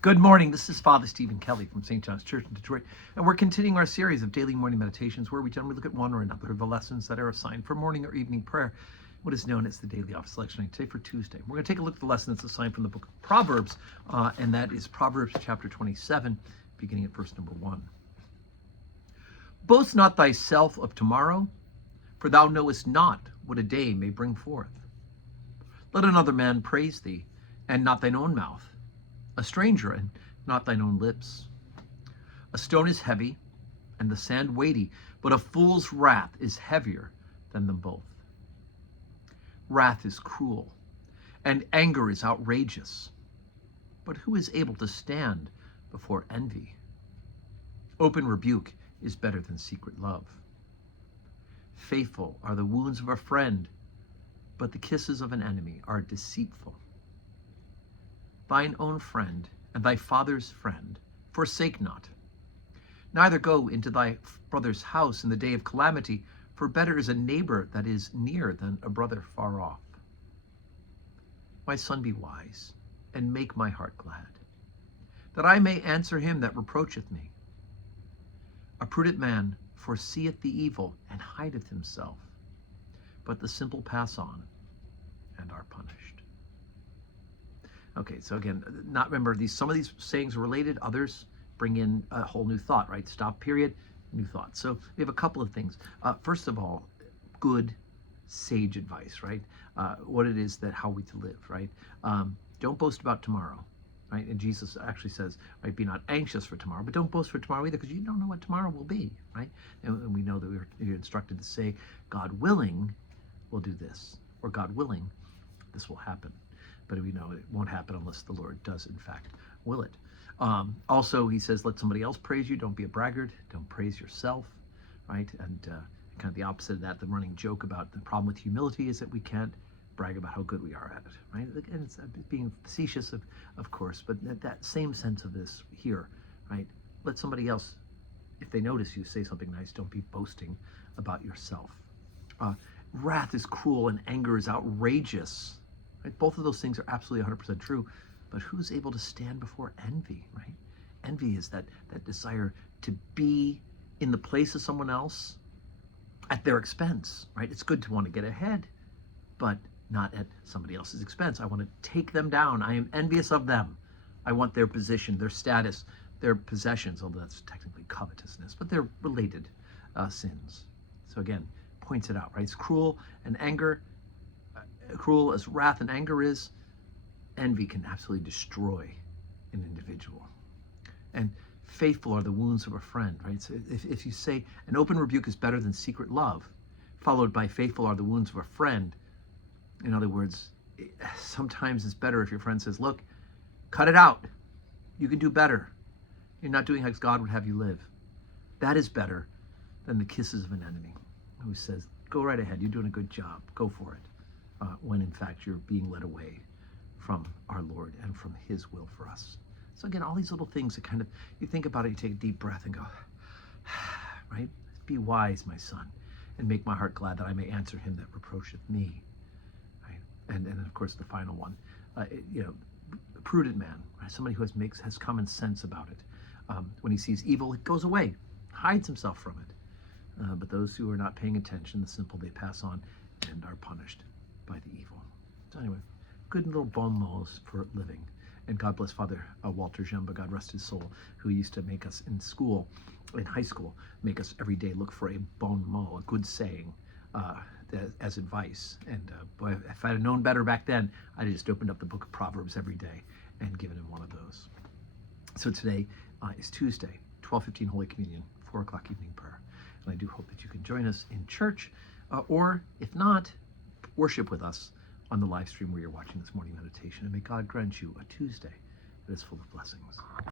Good morning. This is Father Stephen Kelly from St. John's Church in Detroit, and we're continuing our series of daily morning meditations where we generally look at one or another of the lessons that are assigned for morning or evening prayer, what is known as the daily office lectionary. Today for Tuesday, we're going to take a look at the lesson that's assigned from the book of Proverbs, and that is Proverbs chapter 27, beginning at verse number 1. Boast not thyself of tomorrow, for thou knowest not what a day may bring forth. Let another man praise thee, and not thine own mouth, a stranger, and not thine own lips. A stone is heavy, and the sand weighty, but a fool's wrath is heavier than them both. Wrath is cruel, and anger is outrageous. But who is able to stand before envy? Open rebuke is better than secret love. Faithful are the wounds of a friend, but the kisses of an enemy are deceitful. Thine own friend and thy father's friend forsake not. Neither go into thy brother's house in the day of calamity, for better is a neighbor that is near than a brother far off. My son, be wise, and make my heart glad, that I may answer him that reproacheth me. A prudent man foreseeth the evil and hideth himself, but the simple pass on and are punished. Okay, so again, remember some of these sayings are related, others bring in a whole new thought, right? Stop, period, new thought. So we have a couple of things. First of all, good, sage advice, right? What it is that how we to live, right? Don't boast about tomorrow, right? And Jesus actually says, right, be not anxious for tomorrow, but don't boast for tomorrow either, because you don't know what tomorrow will be, right? And we know that we're instructed to say, God willing, we'll do this, or God willing, this will happen. But we know it won't happen unless the Lord does, in fact, will it. Also, he says, let somebody else praise you. Don't be a braggart. Don't praise yourself, right? And kind of the opposite of that, the running joke about the problem with humility is that we can't brag about how good we are at it, right? And it's being facetious, of course, but that same sense of this here, right? Let somebody else, if they notice you, say something nice. Don't be boasting about yourself. Wrath is cruel and anger is outrageous. Right? Both of those things are absolutely 100% true, but who's able to stand before envy, right? Envy is that desire to be in the place of someone else at their expense, right? It's good to want to get ahead, but not at somebody else's expense. I want to take them down. I am envious of them. I want their position, their status, their possessions, although that's technically covetousness, but they're related sins. So again, points it out, right? It's cruel and anger. Cruel as wrath and anger is, envy can absolutely destroy an individual. And faithful are the wounds of a friend, right? So if you say an open rebuke is better than secret love, followed by faithful are the wounds of a friend, in other words, sometimes it's better if your friend says, look, cut it out. You can do better. You're not doing as God would have you live. That is better than the kisses of an enemy who says, go right ahead. You're doing a good job. Go for it. When in fact you're being led away from our Lord and from his will for us. So again, all these little things that kind of, you think about it, you take a deep breath and go, right? Be wise, my son, and make my heart glad that I may answer him that reproacheth me. Right? And of course the final one, a prudent man, right? Somebody who has common sense about it. When he sees evil, it goes away, hides himself from it. But those who are not paying attention, the simple, they pass on and are punished by the evil. So anyway, good little bon mots for living. And God bless Father Walter Jemba, God rest his soul, who used to make us in school, in high school, make us every day look for a bon mot, a good saying, as advice. And boy, if I'd have known better back then, I'd have just opened up the book of Proverbs every day and given him one of those. So today is Tuesday, 12:15 Holy Communion, 4 o'clock evening prayer. And I do hope that you can join us in church, or if not, worship with us on the live stream where you're watching this morning meditation. And may God grant you a Tuesday that is full of blessings.